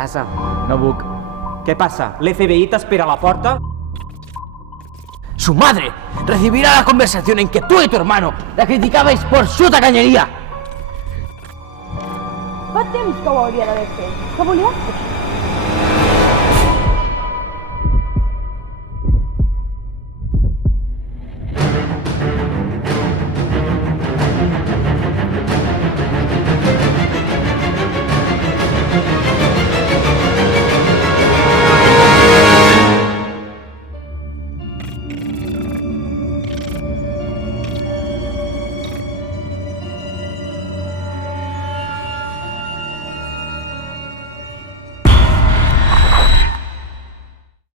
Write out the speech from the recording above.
casa. No puc. ¿Qué pasa? ¿El FBI t'espera a la porta? Su madre recibirá la conversación en que tú y tu hermano la criticabais por su tacañería. Fa temps que ho hauria d'haver fet. Què volies fer?